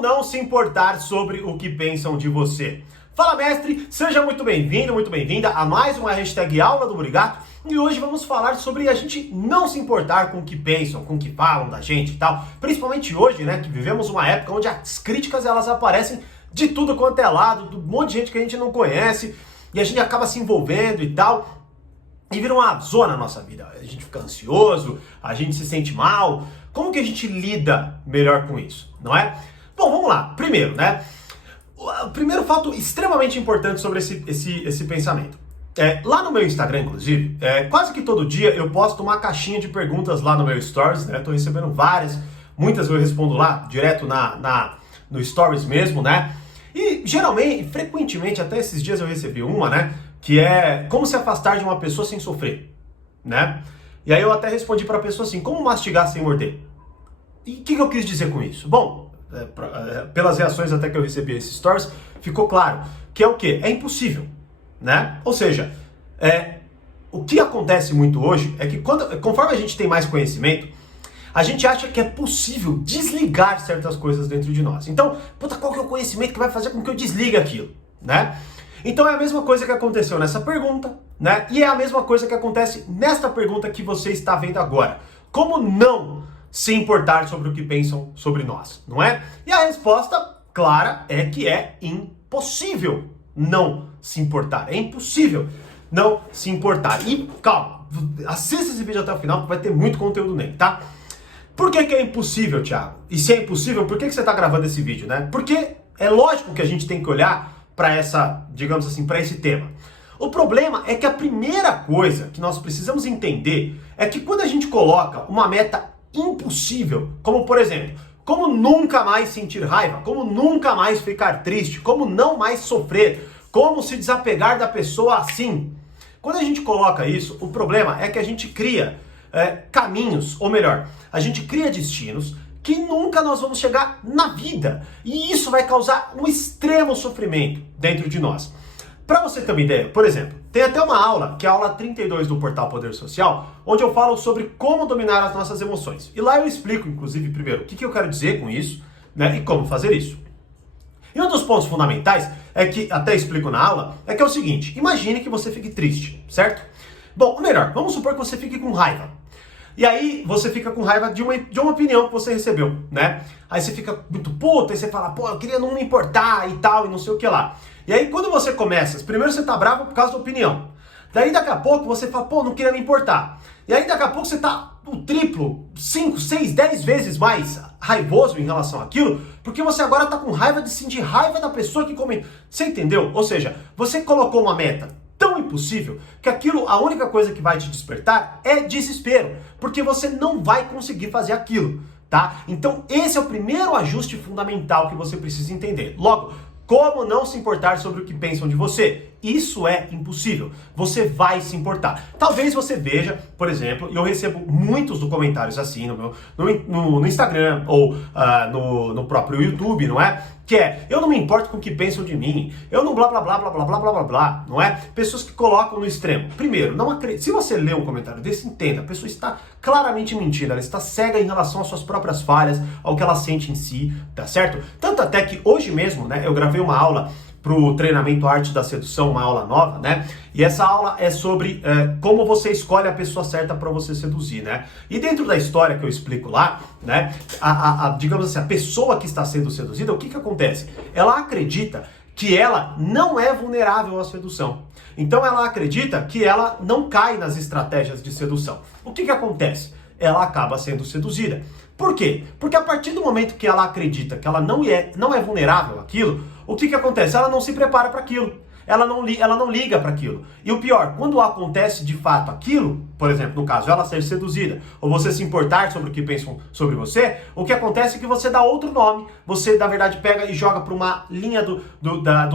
Como não se importar sobre o que pensam de você? Fala, mestre! Seja muito bem-vindo, muito bem-vinda a mais uma hashtag Aula do Murigato. E hoje vamos falar sobre a gente não se importar com o que pensam, com o que falam da gente e tal. Principalmente hoje, né, que vivemos uma época onde as críticas elas aparecem de tudo quanto é lado, de um monte de gente que a gente não conhece, e a gente acaba se envolvendo e tal. E vira uma zona na nossa vida. A gente fica ansioso, a gente se sente mal. Como que a gente lida melhor com isso, não é? Bom, vamos lá. Primeiro, né? O primeiro fato extremamente importante sobre esse pensamento. Lá no meu Instagram, inclusive, quase que todo dia eu posto uma caixinha de perguntas lá no meu Stories, né? Tô recebendo várias, muitas eu respondo lá, direto no Stories mesmo, né? E geralmente, frequentemente, até esses dias eu recebi uma, né? Que é como se afastar de uma pessoa sem sofrer, né? E aí eu até respondi pra pessoa assim, como mastigar sem morder? E o que eu quis dizer com isso? Bom, pelas reações até que eu recebi esses stories, ficou claro que é o quê? É impossível, né? Ou seja, o que acontece muito hoje é que conforme a gente tem mais conhecimento, a gente acha que é possível desligar certas coisas dentro de nós. Então, qual que é o conhecimento que vai fazer com que eu desligue aquilo, né? Então é a mesma coisa que aconteceu nessa pergunta, né? E é a mesma coisa que acontece nesta pergunta que você está vendo agora. Como não se importar sobre o que pensam sobre nós, não é? E a resposta clara é que é impossível não se importar. É impossível não se importar. E calma, assista esse vídeo até o final, porque vai ter muito conteúdo nele, tá? Por que é impossível, Thiago? E se é impossível, por que você está gravando esse vídeo, né? Porque é lógico que a gente tem que olhar para digamos assim, para esse tema. O problema é que a primeira coisa que nós precisamos entender é que quando a gente coloca uma meta impossível, como por exemplo, como nunca mais sentir raiva, como nunca mais ficar triste, como não mais sofrer, como se desapegar da pessoa assim. Quando a gente coloca isso, o problema é que a gente cria caminhos, ou melhor, a gente cria destinos que nunca nós vamos chegar na vida. E isso vai causar um extremo sofrimento dentro de nós. Para você ter uma ideia, por exemplo, tem até uma aula, que é a aula 32 do Portal Poder Social, onde eu falo sobre como dominar as nossas emoções. E lá eu explico, inclusive, primeiro, o que eu quero dizer com isso, né, e como fazer isso. E um dos pontos fundamentais, que até explico na aula, é que é o seguinte, imagine que você fique triste, certo? Bom, ou melhor, vamos supor que você fique com raiva. E aí você fica com raiva de uma opinião que você recebeu, né? Aí você fica muito puto, aí você fala, eu queria não me importar e tal, e não sei o que lá. E aí quando você começa, primeiro você tá bravo por causa da opinião. Daí daqui a pouco você fala, não queria me importar. E aí daqui a pouco você tá o triplo, 5, 6, 10 vezes mais raivoso em relação àquilo, porque você agora tá com raiva de sentir raiva da pessoa que comenta. Você entendeu? Ou seja, você colocou uma meta tão impossível que aquilo, a única coisa que vai te despertar é desespero, porque você não vai conseguir fazer aquilo, tá? Então esse é o primeiro ajuste fundamental que você precisa entender. Logo, como não se importar sobre o que pensam de você? Isso é impossível. Você vai se importar. Talvez você veja, por exemplo, e eu recebo muitos comentários assim no Instagram ou no próprio YouTube, não é? Que eu não me importo com o que pensam de mim, eu não blá blá blá blá blá blá blá blá blá, não é? Pessoas que colocam no extremo. Primeiro, não acredite. Se você lê um comentário desse, entenda, a pessoa está claramente mentindo, ela está cega em relação às suas próprias falhas, ao que ela sente em si, tá certo? Tanto até que hoje mesmo, né, eu gravei uma aula pro treinamento Arte da Sedução, uma aula nova, né? E essa aula é sobre como você escolhe a pessoa certa para você seduzir, né? E dentro da história que eu explico lá, né? Digamos assim, a pessoa que está sendo seduzida, o que acontece? Ela acredita que ela não é vulnerável à sedução. Então ela acredita que ela não cai nas estratégias de sedução. O que acontece? Ela acaba sendo seduzida. Por quê? Porque a partir do momento que ela acredita que ela não é vulnerável àquilo, o que acontece? Ela não se prepara para aquilo. Ela não liga para aquilo. E o pior, quando acontece de fato aquilo, por exemplo, no caso, ela ser seduzida, ou você se importar sobre o que pensam sobre você, o que acontece é que você dá outro nome, você, na verdade, pega e joga para uma linha do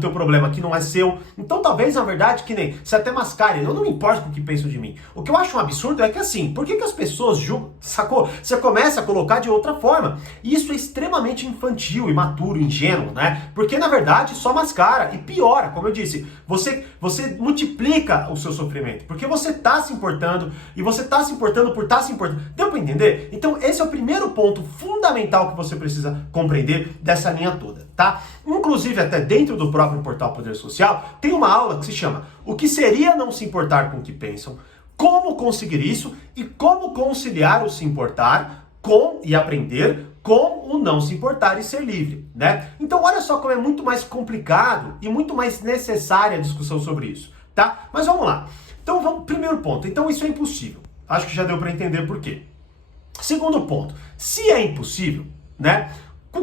teu problema que não é seu. Então, talvez, na verdade, que nem, você até mascare, eu não me importo com o que pensam de mim. O que eu acho um absurdo é que, assim, por que as pessoas julgam, sacou? Você começa a colocar de outra forma. E isso é extremamente infantil, imaturo, ingênuo, né? Porque, na verdade, só mascara e piora, como eu disse. Você multiplica o seu sofrimento, porque você está se importando e você tá se importando por estar se importando. Deu para entender? Então esse é o primeiro ponto fundamental que você precisa compreender dessa linha toda, tá? Inclusive até dentro do próprio portal Poder Social tem uma aula que se chama O que seria não se importar com o que pensam, como conseguir isso e como conciliar o se importar com e aprender com o não se importar e ser livre, né? Então olha só como é muito mais complicado e muito mais necessária a discussão sobre isso, tá? Mas vamos lá. Então vamos, primeiro ponto, então isso é impossível. Acho que já deu para entender por quê. Segundo ponto, se é impossível, né? O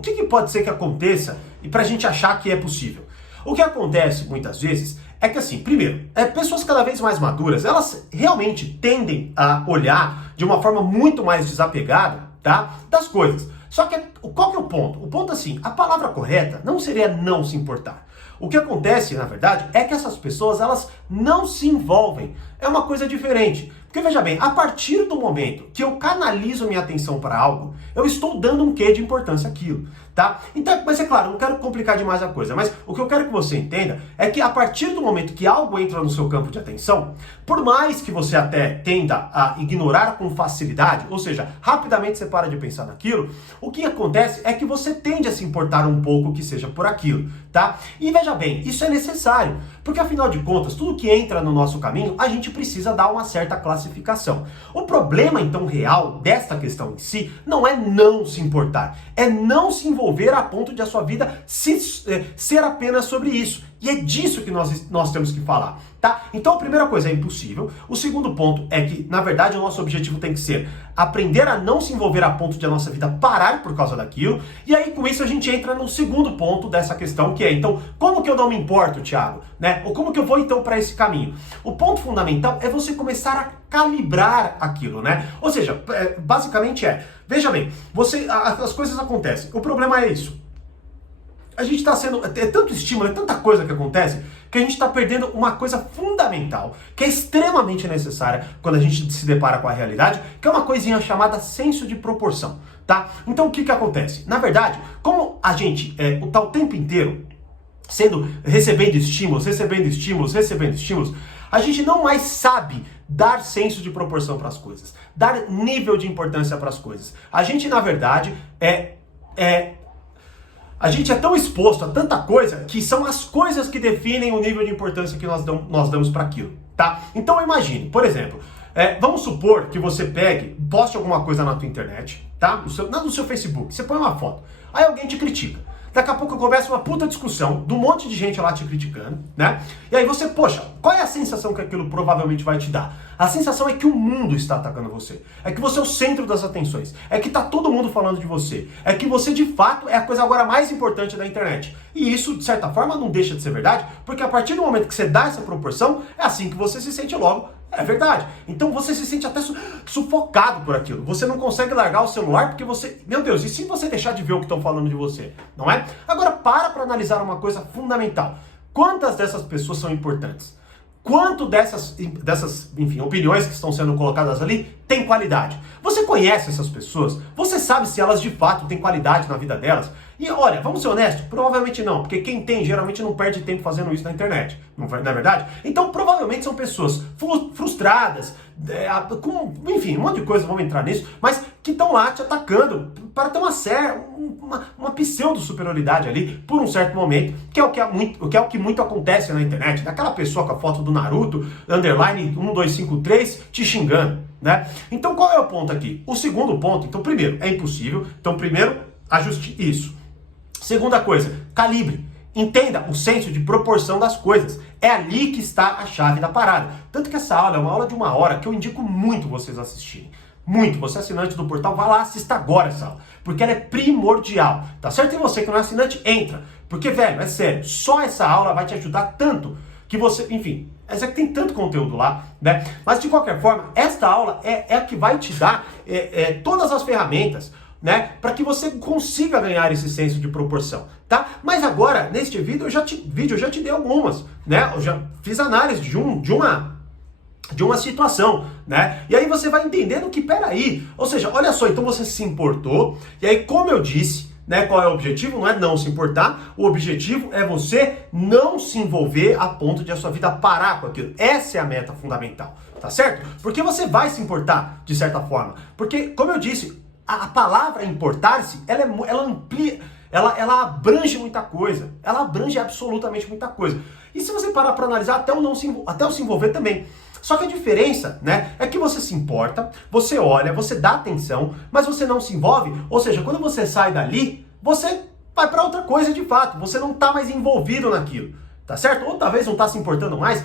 que pode ser que aconteça e pra gente achar que é possível? O que acontece muitas vezes é que assim, primeiro, pessoas cada vez mais maduras, elas realmente tendem a olhar de uma forma muito mais desapegada, tá, das coisas. Só que qual que é o ponto? O ponto assim, a palavra correta não seria não se importar. O que acontece, na verdade, é que essas pessoas, elas não se envolvem. É uma coisa diferente. Porque veja bem, a partir do momento que eu canalizo minha atenção para algo, eu estou dando um quê de importância àquilo, tá? Então, mas é claro, não quero complicar demais a coisa, mas o que eu quero que você entenda é que a partir do momento que algo entra no seu campo de atenção, por mais que você até tenda a ignorar com facilidade, ou seja, rapidamente você para de pensar naquilo, o que acontece é que você tende a se importar um pouco que seja por aquilo, tá? E veja bem, isso é necessário, porque afinal de contas, tudo que entra no nosso caminho, a gente precisa dar uma certa classificação. O problema, então, real desta questão em si, não é não se importar, é não se envolver a ponto de a sua vida ser apenas sobre isso. E é disso que nós temos que falar, tá? Então a primeira coisa é impossível. O segundo ponto é que, na verdade, o nosso objetivo tem que ser aprender a não se envolver a ponto de a nossa vida parar por causa daquilo. E aí, com isso, a gente entra no segundo ponto dessa questão, que é, então, como que eu não me importo, Thiago? Né? Ou como que eu vou, então, para esse caminho? O ponto fundamental é você começar a calibrar aquilo, né? Ou seja, basicamente veja bem, as coisas acontecem. O problema é isso. A gente está sendo, é tanto estímulo, é tanta coisa que acontece, que a gente está perdendo uma coisa fundamental, que é extremamente necessária quando a gente se depara com a realidade, que é uma coisinha chamada senso de proporção, tá? Então o que acontece? Na verdade, como a gente tá o tempo inteiro recebendo estímulos, a gente não mais sabe dar senso de proporção para as coisas, dar nível de importância para as coisas. A gente, na verdade, a gente é tão exposto a tanta coisa que são as coisas que definem o nível de importância que nós damos para aquilo, tá? Então imagine, por exemplo, vamos supor que você poste alguma coisa na tua internet, tá? No seu Facebook, você põe uma foto, aí alguém te critica. Daqui a pouco começa uma puta discussão de um monte de gente lá te criticando, né? E aí você, poxa, qual é a sensação que aquilo provavelmente vai te dar? A sensação é que o mundo está atacando você. É que você é o centro das atenções. É que tá todo mundo falando de você. É que você, de fato, é a coisa agora mais importante da internet. E isso, de certa forma, não deixa de ser verdade, porque a partir do momento que você dá essa proporção, é assim que você se sente logo. É verdade. Então você se sente até sufocado por aquilo. Você não consegue largar o celular porque você... Meu Deus, e se você deixar de ver o que estão falando de você? Não é? Agora, para analisar uma coisa fundamental. Quantas dessas pessoas são importantes? Quanto dessas, enfim, opiniões que estão sendo colocadas ali tem qualidade? Você conhece essas pessoas? Você sabe se elas de fato têm qualidade na vida delas? E olha, vamos ser honestos, provavelmente não, porque quem tem geralmente não perde tempo fazendo isso na internet, não é verdade? Então provavelmente são pessoas frustradas, enfim, um monte de coisa, vamos entrar nisso, mas que estão lá te atacando para ter uma pseudo-superioridade ali por um certo momento, que é o que muito acontece na internet, daquela pessoa com a foto do Naruto, underline 1253, te xingando, né? Então qual é o ponto aqui? O segundo ponto, então primeiro, é impossível, então primeiro, ajuste isso. Segunda coisa, calibre. Entenda o senso de proporção das coisas. É ali que está a chave da parada. Tanto que essa aula é uma aula de 1 hora que eu indico muito vocês assistirem. Muito. Você é assinante do portal, vai lá, assista agora essa aula. Porque ela é primordial. Tá certo? E você que não é assinante, entra. Porque, velho, é sério, só essa aula vai te ajudar tanto que você, enfim, essa que tem tanto conteúdo lá, né? Mas de qualquer forma, esta aula é a que vai te dar todas as ferramentas, né, para que você consiga ganhar esse senso de proporção, tá? Mas agora, neste vídeo, eu já te dei algumas, né? Eu já fiz análise de uma situação, né? E aí você vai entendendo que, peraí, ou seja, olha só, então você se importou, e aí, como eu disse, né, qual é o objetivo? Não é não se importar, o objetivo é você não se envolver a ponto de a sua vida parar com aquilo. Essa é a meta fundamental, tá certo? Porque você vai se importar de certa forma. Porque, como eu disse, a palavra importar-se, ela amplia, ela abrange muita coisa. Ela abrange absolutamente muita coisa. E se você parar para analisar, até o se envolver também. Só que a diferença, né, é que você se importa, você olha, você dá atenção, mas você não se envolve. Ou seja, quando você sai dali, você vai para outra coisa de fato. Você não tá mais envolvido naquilo, tá certo? Ou talvez não tá se importando mais.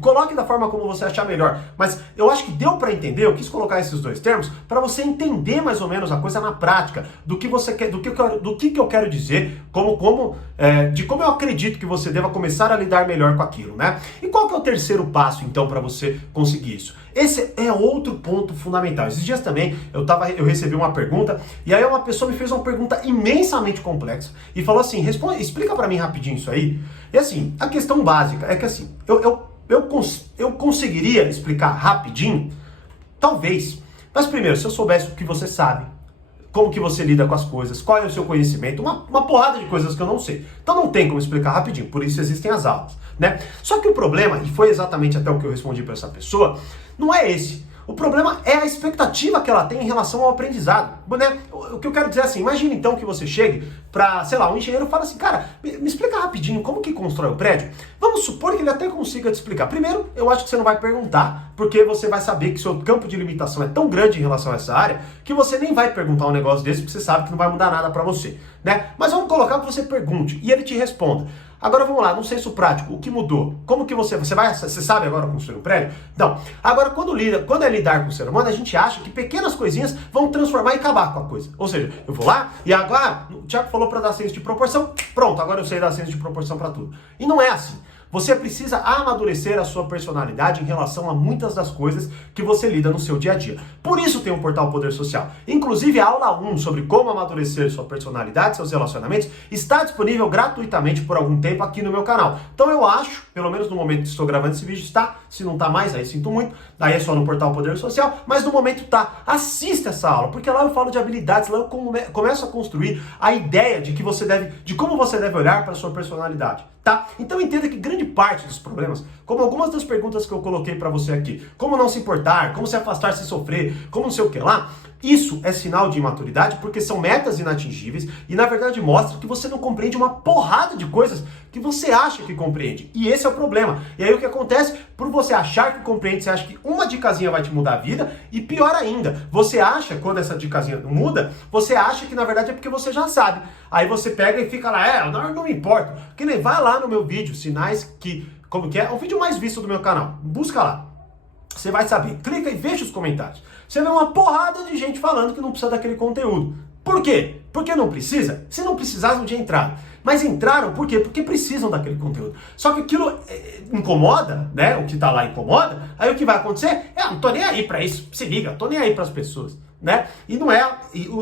Coloque da forma como você achar melhor. Mas eu acho que deu para entender, eu quis colocar esses dois termos para você entender mais ou menos a coisa na prática, do que você quer, do que eu quero dizer, de como eu acredito que você deva começar a lidar melhor com aquilo, né? E qual que é o terceiro passo então para você conseguir isso? Esse é outro ponto fundamental. Esses dias também eu recebi uma pergunta e aí uma pessoa me fez uma pergunta imensamente complexa e falou assim: explica para mim rapidinho isso aí. E assim, a questão básica é que assim, eu conseguiria explicar rapidinho? Talvez. Mas primeiro, se eu soubesse o que você sabe, como que você lida com as coisas, qual é o seu conhecimento, uma porrada de coisas que eu não sei. Então não tem como explicar rapidinho, por isso existem as aulas, né? Só que o problema, e foi exatamente até o que eu respondi para essa pessoa, não é esse. O problema é a expectativa que ela tem em relação ao aprendizado, né? O que eu quero dizer é assim, imagina então que você chegue para, sei lá, um engenheiro fala assim, cara, me explica rapidinho como que constrói o prédio. Vamos supor que ele até consiga te explicar. Primeiro, eu acho que você não vai perguntar, porque você vai saber que seu campo de limitação é tão grande em relação a essa área, que você nem vai perguntar um negócio desse, porque você sabe que não vai mudar nada para você, né? Mas vamos colocar que você pergunte e ele te responda. Agora vamos lá, no senso prático, o que mudou? Como que você sabe agora construir um prédio? Não. Agora, quando é lidar com o ser humano, a gente acha que pequenas coisinhas vão transformar e acabar com a coisa. Ou seja, eu vou lá e agora, o Thiago falou para dar senso de proporção, pronto, agora eu sei dar senso de proporção para tudo. E não é assim. Você precisa amadurecer a sua personalidade em relação a muitas das coisas que você lida no seu dia a dia. Por isso tem o Portal Poder Social. Inclusive a aula 1 sobre como amadurecer sua personalidade, seus relacionamentos, está disponível gratuitamente por algum tempo aqui no meu canal. Então eu acho, pelo menos no momento que estou gravando esse vídeo está, se não está mais, aí sinto muito, daí é só no Portal Poder Social, mas no momento tá. Assista essa aula, porque lá eu falo de habilidades, lá eu começo a construir a ideia de como você deve olhar para a sua personalidade. Tá? Então entenda que grande parte dos problemas, como algumas das perguntas que eu coloquei para você aqui, como não se importar, como se afastar sem sofrer, como não sei o que lá, isso é sinal de imaturidade porque são metas inatingíveis e na verdade mostra que você não compreende uma porrada de coisas que você acha que compreende. E esse é o problema. E aí o que acontece? Por você achar que compreende, você acha que uma dicasinha vai te mudar a vida e pior ainda, você acha, quando essa dicasinha não muda, você acha que na verdade é porque você já sabe. Aí você pega e fica lá, não me importa. Que nem vai lá no meu vídeo, sinais que, como que é? É o vídeo mais visto do meu canal. Busca lá. Você vai saber. Clica e veja os comentários. Você vê uma porrada de gente falando que não precisa daquele conteúdo. Por quê? Porque não precisa? Se não precisasse, não tinha entrado. Mas entraram por quê? Porque precisam daquele conteúdo. Só que aquilo incomoda, né? O que tá lá incomoda. Aí o que vai acontecer? Não tô nem aí pra isso. Se liga, tô nem aí pras pessoas. Né? E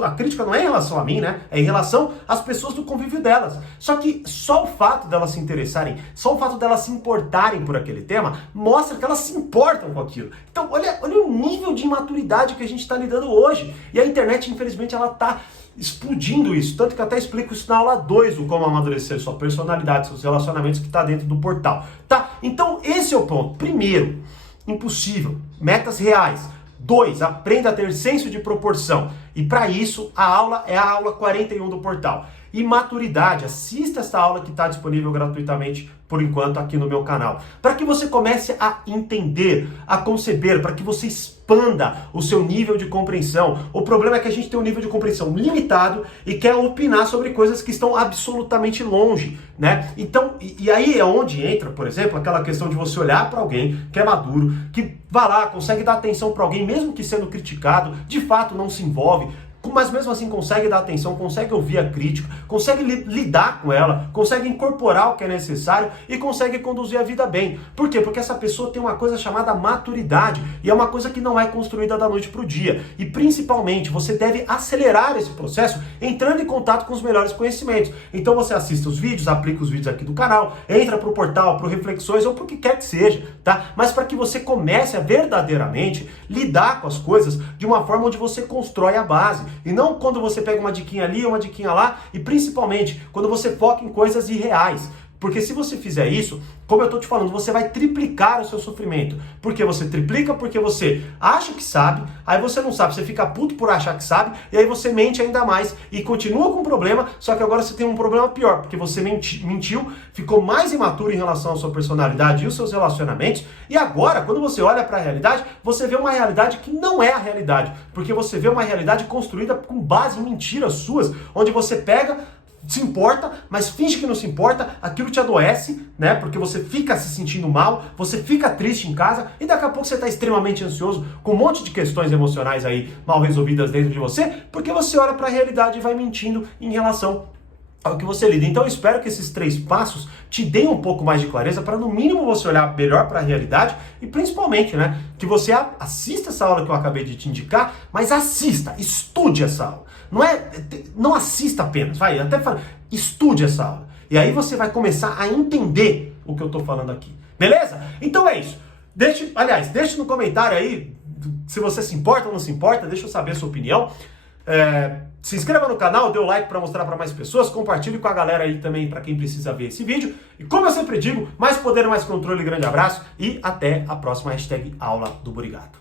a crítica não é em relação a mim, né? É em relação às pessoas do convívio delas. Só que só o fato delas se interessarem, só o fato delas se importarem por aquele tema, mostra que elas se importam com aquilo. Então, olha o nível de imaturidade que a gente está lidando hoje. E a internet, infelizmente, ela está explodindo isso. Tanto que eu até explico isso na aula 2, o como amadurecer sua personalidade, seus relacionamentos, que está dentro do portal. Tá? Então, esse é o ponto. Primeiro, impossível. Metas reais. 2. Aprenda a ter senso de proporção. E para isso, a aula é a aula 41 do portal. E maturidade, assista essa aula que está disponível gratuitamente por enquanto aqui no meu canal. Para que você comece a entender, a conceber, para que você expanda o seu nível de compreensão. O problema é que a gente tem um nível de compreensão limitado e quer opinar sobre coisas que estão absolutamente longe, né? Então, e aí é onde entra, por exemplo, aquela questão de você olhar para alguém que é maduro, que vai lá, consegue dar atenção para alguém, mesmo que sendo criticado, de fato não se envolve, mas mesmo assim consegue dar atenção, consegue ouvir a crítica, consegue lidar com ela, consegue incorporar o que é necessário e consegue conduzir a vida bem. Por quê? Porque essa pessoa tem uma coisa chamada maturidade e é uma coisa que não é construída da noite para o dia. E principalmente você deve acelerar esse processo entrando em contato com os melhores conhecimentos. Então você assista os vídeos, aplica os vídeos aqui do canal, entra para o portal, para o Reflexões ou para o que quer que seja, tá? Mas para que você comece a verdadeiramente lidar com as coisas de uma forma onde você constrói a base. E não quando você pega uma diquinha ali, uma diquinha lá, e principalmente quando você foca em coisas irreais. Porque se você fizer isso, como eu tô te falando, você vai triplicar o seu sofrimento. Porque você triplica porque você acha que sabe, aí você não sabe, você fica puto por achar que sabe, e aí você mente ainda mais e continua com o problema, só que agora você tem um problema pior, porque você mentiu, ficou mais imaturo em relação à sua personalidade e os seus relacionamentos, e agora, quando você olha para a realidade, você vê uma realidade que não é a realidade, porque você vê uma realidade construída com base em mentiras suas, onde você pega, se importa, mas finge que não se importa, aquilo te adoece, né? Porque você fica se sentindo mal, você fica triste em casa e daqui a pouco você está extremamente ansioso, com um monte de questões emocionais aí mal resolvidas dentro de você, porque você olha para a realidade e vai mentindo em relação ao que você lida. Então eu espero que esses 3 passos te deem um pouco mais de clareza para no mínimo você olhar melhor para a realidade e principalmente, né, que você assista essa aula que eu acabei de te indicar, mas assista, estude essa aula. Não assista apenas, vai, até fala, estude essa aula. E aí você vai começar a entender o que eu tô falando aqui. Beleza? Então é isso. Deixe no comentário aí se você se importa ou não se importa, deixa eu saber a sua opinião. Se inscreva no canal, dê o like para mostrar para mais pessoas, compartilhe com a galera aí também para quem precisa ver esse vídeo. E como eu sempre digo, mais poder, mais controle, grande abraço e até a próxima hashtag Aula do Burigato.